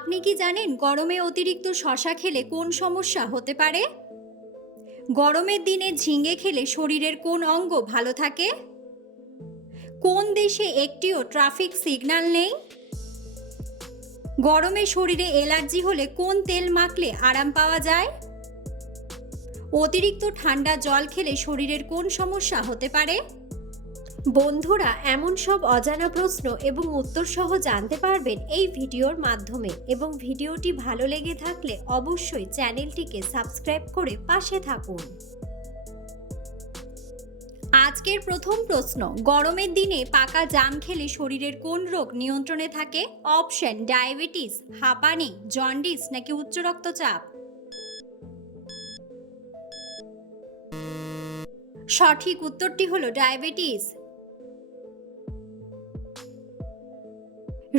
আপনি কি জানেন গরমে অতিরিক্ত শসা খেলে কোন সমস্যা হতে পারে? গরমের দিনে ঝিঙে খেলে শরীরের কোন অঙ্গ ভালো থাকে? কোন দেশে একটিও ট্রাফিক সিগন্যাল নেই? গরমে শরীরে অ্যালার্জি হলে কোন তেল মাখলে আরাম পাওয়া যায়? অতিরিক্ত ঠান্ডা জল খেলে শরীরের কোন সমস্যা হতে পারে? বন্ধুরা, এমন সব অজানা প্রশ্ন এবং উত্তর সহ জানতে পারবেন এই ভিডিওর মাধ্যমে, এবং ভিডিওটি ভালো লেগে থাকলে অবশ্যই চ্যানেলটিকে সাবস্ক্রাইব করে পাশে থাকুন। আজকের প্রথম প্রশ্ন, গরমের দিনে পাকা জাম খেলে শরীরের কোন রোগ নিয়ন্ত্রণে থাকে? অপশন: ডায়াবেটিস, হাঁপানি, জন্ডিস নাকি উচ্চ রক্তচাপ। সঠিক উত্তরটি হলো ডায়াবেটিস।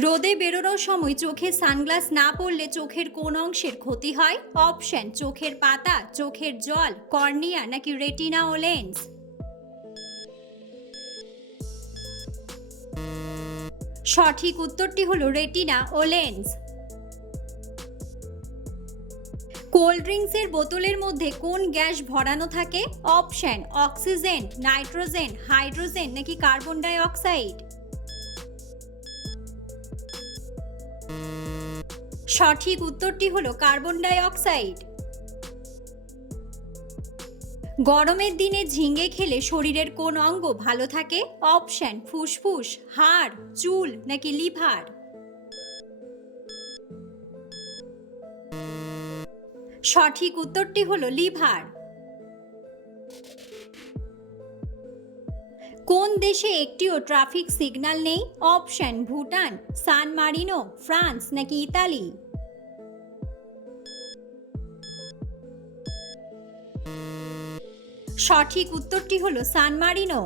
রোদে বেরোনোর সময় চোখে সানগ্লাস না পরলে চোখের কোন অংশের ক্ষতি হয়? অপশন: চোখের পাতা, চোখের জল, কর্নিয়া নাকি রেটিনা ও লেন্স। সঠিক উত্তরটি হলো রেটিনা ও লেন্স। কোল্ড ড্রিঙ্কসের বোতলের মধ্যে কোন গ্যাস ভরানো থাকে? অপশন: অক্সিজেন, নাইট্রোজেন, হাইড্রোজেন নাকি কার্বন ডাই অক্সাইড। সঠিক উত্তরটি হলো কার্বন ডাই অক্সাইড। গরমের দিনে ঝিঙে খেলে শরীরের কোন অঙ্গ ভালো থাকে? অপশন: ফুসফুস, হাড়, চুল নাকি লিভার। সঠিক উত্তরটি হলো লিভার। কোন দেশে একটিও ট্রাফিক সিগন্যাল নেই? অপশন: ভুটান, সান মারিনো, ফ্রান্স নাকি ইতালি। সঠিক উত্তরটি হলো সান মারিনো।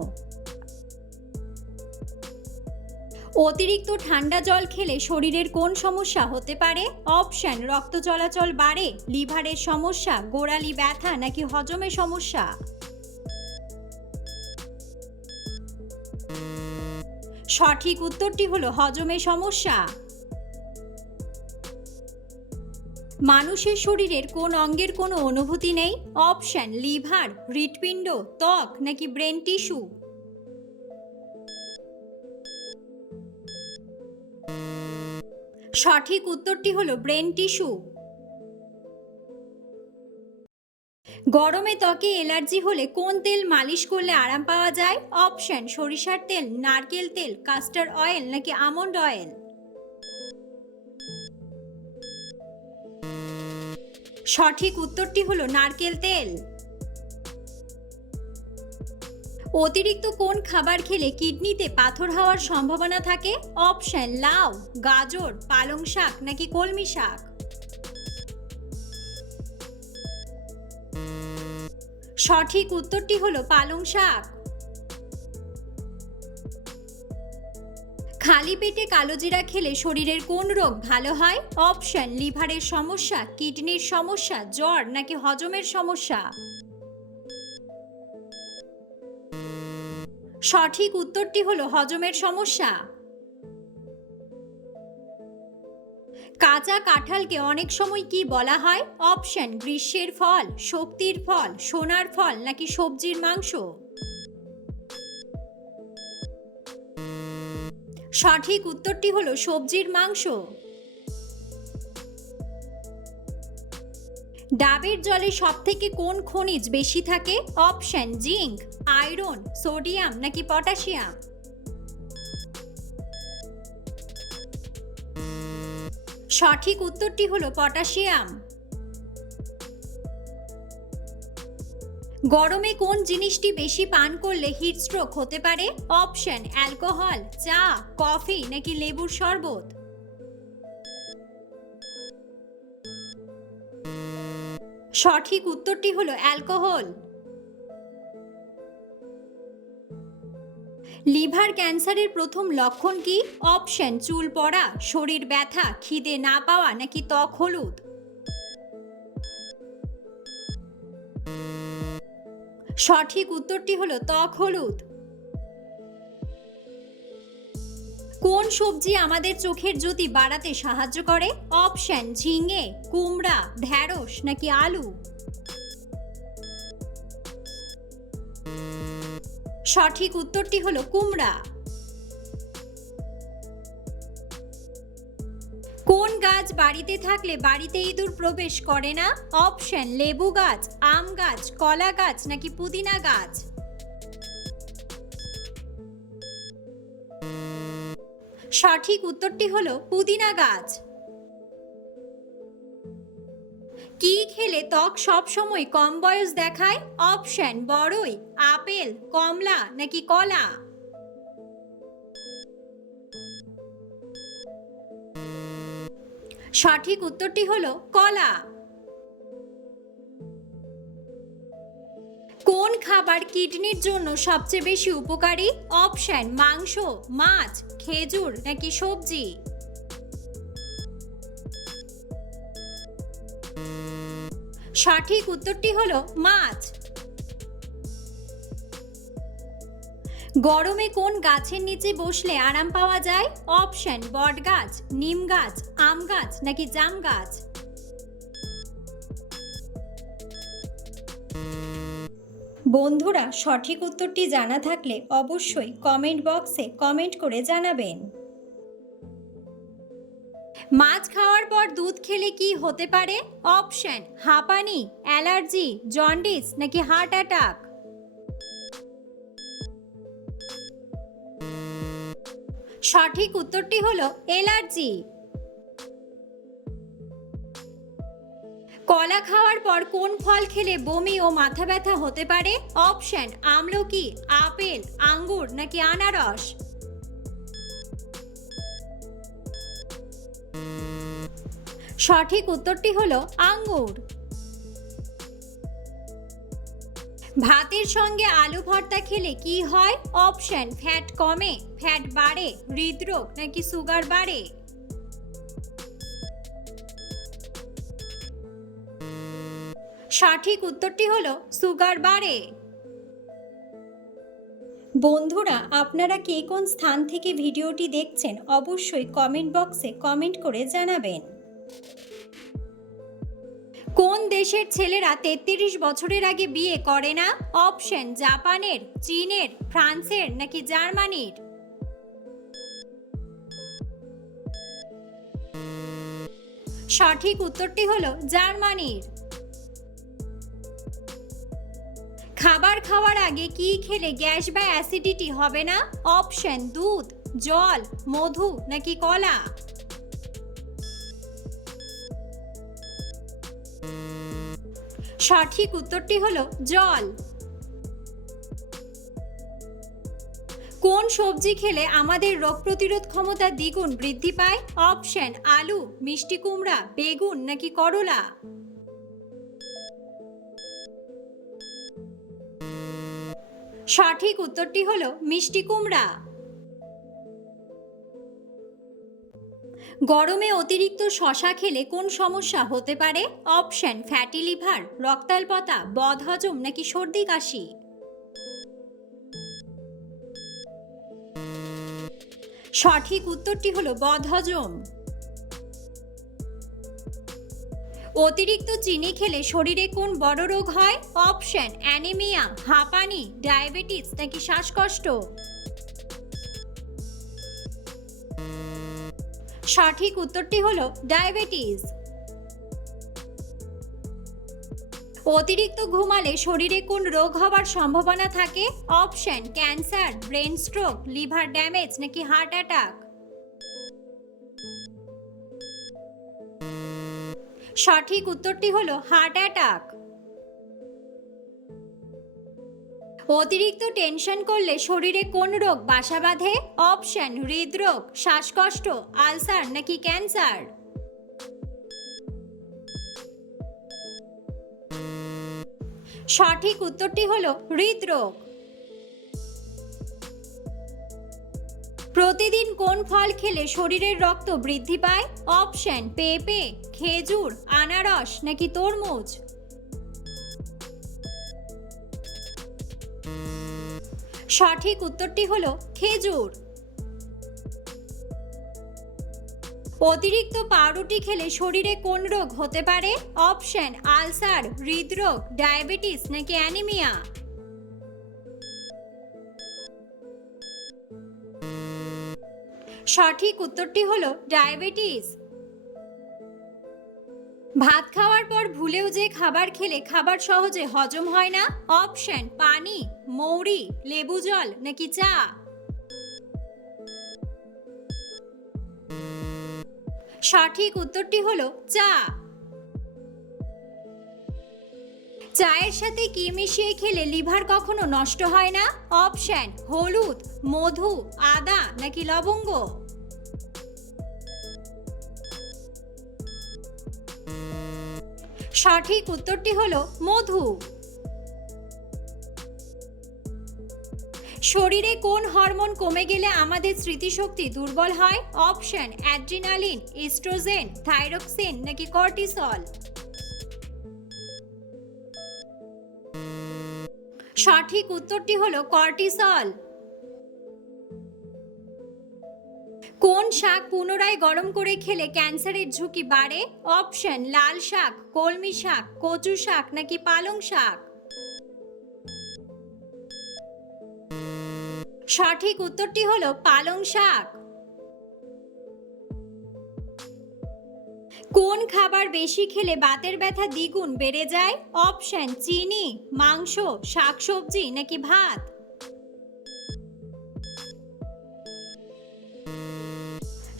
অতিরিক্ত ঠান্ডা জল খেলে শরীরের কোন সমস্যা হতে পারে? অপশন: রক্ত চলাচল বাড়ে, লিভারের সমস্যা, গোড়ালি ব্যথা নাকি হজমের সমস্যা। সঠিক উত্তরটি হলো হজমের সমস্যা। মানুষের শরীরের কোন অঙ্গের কোনো অনুভূতি নেই? অপশন: লিভার, হৃৎপিণ্ড, ত্বক নাকি ব্রেন টিস্যু। সঠিক উত্তরটি হলো ব্রেন টিস্যু। গরমে ত্বকে অ্যালার্জি হলে কোন তেল মালিশ করলে আরাম পাওয়া যায়? অপশন: সরিষার তেল, নারকেল তেল, কাস্টার অয়েল নাকি আমন্ড অয়েল। সঠিক উত্তরটি হলো নারকেল তেল। অতিরিক্ত কোন খাবার খেলে কিডনিতে পাথর হওয়ার সম্ভাবনা থাকে? অপশন: লাউ, গাজর, পালং শাক নাকি কলমি শাক। সঠিক উত্তরটি হলো পালং শাক। খালি পেটে কালোজিরা খেলে শরীরের কোন রোগ ভালো হয়? অপশন: লিভারের সমস্যা, কিডনির সমস্যা, জ্বর নাকি হজমের সমস্যা। সঠিক উত্তরটি হলো হজমের সমস্যা। কাঁচা কাঁঠালকে অনেক সময় কি বলা হয়? অপশন: গ্রীষ্মের ফল, শক্তির ফল, সোনার ফল নাকি সবজির মাংস। সঠিক উত্তরটি হলো সবজির মাংস। ডাবের জলে সবথেকে কোন খনিজ বেশি থাকে? অপশন: জিঙ্ক, আয়রন, সোডিয়াম নাকি পটাশিয়াম। সঠিক উত্তরটি হলো পটাশিয়াম। গরমে কোন জিনিসটি বেশি পান করলে হিটস্ট্রোক হতে পারে? অপশন: অ্যালকোহল, চা, কফি নাকি লেবুর শরবত। সঠিক উত্তরটি হলো অ্যালকোহল। লিভার ক্যান্সারের প্রথম লক্ষণ কি? অপশন: চুল পড়া, শরীর ব্যথা, খিদে না পাওয়া নাকি ত্বক হলুদ। সঠিক উত্তরটি হলো ত্বক হলুদ। কোন সবজি আমাদের চোখের জ্যোতি বাড়াতে সাহায্য করে? অপশন ঝিঙে, কুমড়া, ঢ্যাঁড়স নাকি আলু। সঠিক উত্তরটি হলো কুমড়া। কোন গাছ বাড়িতে থাকলে বাড়িতে ইঁদুর প্রবেশ করে না? অপশন লেবু গাছ, আম গাছ, কলা গাছ নাকি পুদিনা গাছ। সঠিক উত্তরটি হলো পুদিনা গাছ। কি খেলে ত্বক সব সময় কম বয়স দেখায়? অপশন বড়ই, আপেল, কমলা নাকি কলা। সঠিক উত্তরটি হলো কলা। কোন খাবার কিডনির জন্য সবচেয়ে বেশি উপকারী? অপশন মাংস, মাছ, খেজুর নাকি সবজি। সঠিক উত্তরটি হলো মাছ। গরমে কোন গাছের নিচে বসলে আরাম পাওয়া যায়? অপশন বট গাছ, নিম গাছ, আম গাছ নাকি জাম গাছ। বন্ধুরা, সঠিক উত্তরটি জানা থাকলে অবশ্যই কমেন্ট বক্সে কমেন্ট করে জানাবেন। মাছ খাওয়ার পর দুধ খেলে কি হতে পারে? অপশন হাঁপানি, অ্যালার্জি, জন্ডিস নাকি হার্ট অ্যাটাক। সঠিক উত্তরটি হলো অ্যালার্জি। কলা খাওয়ার পর কোন ফল খেলে বমি ও মাথা ব্যথা হতে পারে? অপশন আমলকি, আপেল, আঙ্গুর নাকি আনারস। সঠিক উত্তরটি হলো আঙ্গুর। ভাতের সঙ্গে আলু ভর্তা খেলে কি হয়? অপশন ফ্যাট কমে, ফ্যাট বাড়ে, হৃদরোগ নাকি সুগার বাড়ে। সঠিক উত্তরটি হলো সুগার বাড়ে। বন্ধুরা, আপনারা কে কোন স্থান থেকে ভিডিওটি দেখছেন অবশ্যই কমেন্ট বক্সে কমেন্ট করে জানাবেন। কোন দেশের ছেলেরা 33 বছরের আগে বিয়ে করে না? অপশন জাপানের, চীনের, ফ্রান্সের নাকি জার্মানির। সঠিক উত্তরটি হলো জার্মানির। খাবার খাওয়ার আগে কি খেলে গ্যাস বা অ্যাসিডিটি হবে না? অপশন দুধ, জল, মধু নাকি কলা। সঠিক উত্তরটি হলো জল। কোন সবজি খেলে আমাদের রোগ প্রতিরোধ ক্ষমতা দ্বিগুণ বৃদ্ধি পায়? অপশন আলু, মিষ্টি কুমড়া, বেগুন নাকি করলা। সঠিক উত্তরটি হলো মিষ্টি কুমড়া। গরমে অতিরিক্ত শসা খেলে কোন সমস্যা হতে পারে? অপশন ফ্যাটি লিভার, রক্তাল্পতা, বদহজম নাকি সর্দি কাশি। সঠিক উত্তরটি হলো বদহজম। অতিরিক্ত চিনি খেলে শরীরে কোন বড় রোগ হয়? অপশন অ্যানিমিয়া, হাঁপানি, ডায়াবেটিস নাকি শ্বাসকষ্ট। সঠিক উত্তরটি হলো ডায়াবেটিস। অতিরিক্ত ঘুমালে শরীরে কোন রোগ হওয়ার সম্ভাবনা থাকে? Option cancer, brain stroke, liver damage নাকি হার্ট অ্যাটাক। সঠিক উত্তরটি হলো হার্ট অ্যাটাক। অতিরিক্ত টেনশন করলে শরীরে কোন রোগ বাসা বাঁধে? অপশন হৃদরোগ, শ্বাসকষ্ট, আলসার নাকি ক্যান্সার। সঠিক উত্তরটি হলো হৃদরোগ। প্রতিদিন কোন ফল খেলে শরীরের রক্ত বৃদ্ধি পায়? অপশন পেঁপে, খেজুর, আনারস নাকি তরমুজ। সঠিক উত্তরটি হলো খেজুর। অতিরিক্ত পাউরুটি খেলে শরীরে কোন রোগ হতে পারে? অপশন আলসার, হৃদরোগ, ডায়াবেটিস নাকি অ্যানিমিয়া। সঠিক উত্তরটি হলো ডায়াবেটিস। ভাত খাওয়ার পর ভুলেও যে খাবার খেলে খাবার সহজে হজম হয় না? অপশন পানি, মৌরি, লেবু জল নাকি চা। সঠিক উত্তরটি হলো চা। চায়ের সাথে কি মিশিয়ে খেলে লিভার কখনো নষ্ট হয় না? অপশন হলুদ, মধু, আদা নাকি লবঙ্গ। সঠিক উত্তরটি হলো মধু। শরীরে কোন হরমোন কমে গেলে আমাদের স্মৃতিশক্তি দুর্বল হয়? অপশন অ্যাড্রিনালিন, ইস্ট্রোজেন, থাইরক্সিন নাকি কর্টিসল। সঠিক উত্তরটি হলো কর্টিসল। কোন শাক পুনরায় গরম করে খেলে ক্যান্সারের ঝুঁকি বাড়ে? অপশন লাল শাক, কলমি শাক, কচু শাক নাকি পালং শাক। সঠিক উত্তরটি হলো পালং শাক। কোন খাবার বেশি খেলে বাতের ব্যথা দ্বিগুণ বেড়ে যায়? অপশন চিনি, মাংস, শাকসবজি নাকি ভাত।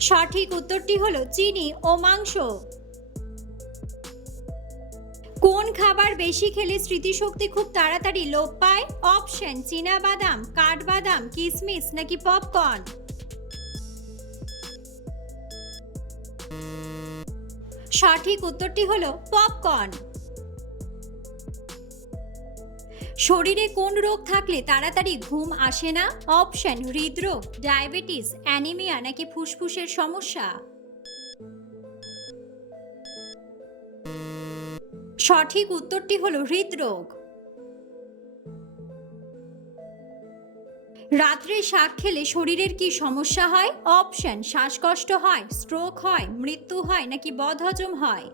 সঠিক উত্তরটি হলো চিনি ও মাংস। কোন খাবার বেশি খেলে স্মৃতিশক্তি খুব তাড়াতাড়ি লোপ পায়? অপশন চীনাবাদাম, কাঠবাদাম, কিশমিশ নাকি পপকর্ন। সঠিক উত্তরটি হলো পপকর্ন। শরীরে কোন রোগ থাকলে তাড়াতাড়ি ঘুম আসে না? অপশন হৃদরোগ, ডায়াবেটিস, অ্যানিমিয়া নাকি ফুসফুসের সমস্যা। সঠিক উত্তরটি হলো হৃদরোগ। রাত্রে শাক খেলে শরীরের কি সমস্যা হয়? অপশন শ্বাসকষ্ট হয়, স্ট্রোক হয়, মৃত্যু হয় নাকি বদহজম হয়।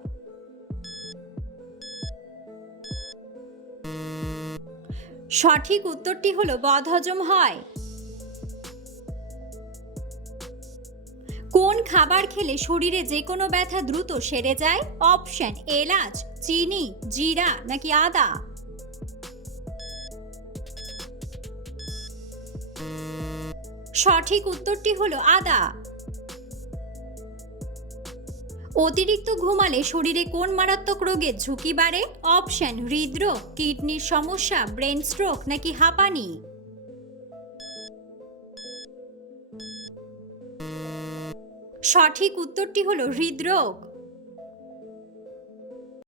সঠিক উত্তরটি হলো বদহজম হয়। কোন খাবার খেলে শরীরে যে কোনো ব্যথা দ্রুত সেরে যায়? অপশন এলাচ, চিনি, জিরা নাকি আদা। সঠিক উত্তরটি হলো আদা। অতিরিক্ত ঘুমালে শরীরে কোন মারাত্মক রোগের ঝুঁকি বাড়ে? অপশন হৃদরোগ, কিডনির সমস্যা, ব্রেন স্ট্রোক নাকি হাঁপানি। সঠিক উত্তরটি হলো হৃদরোগ।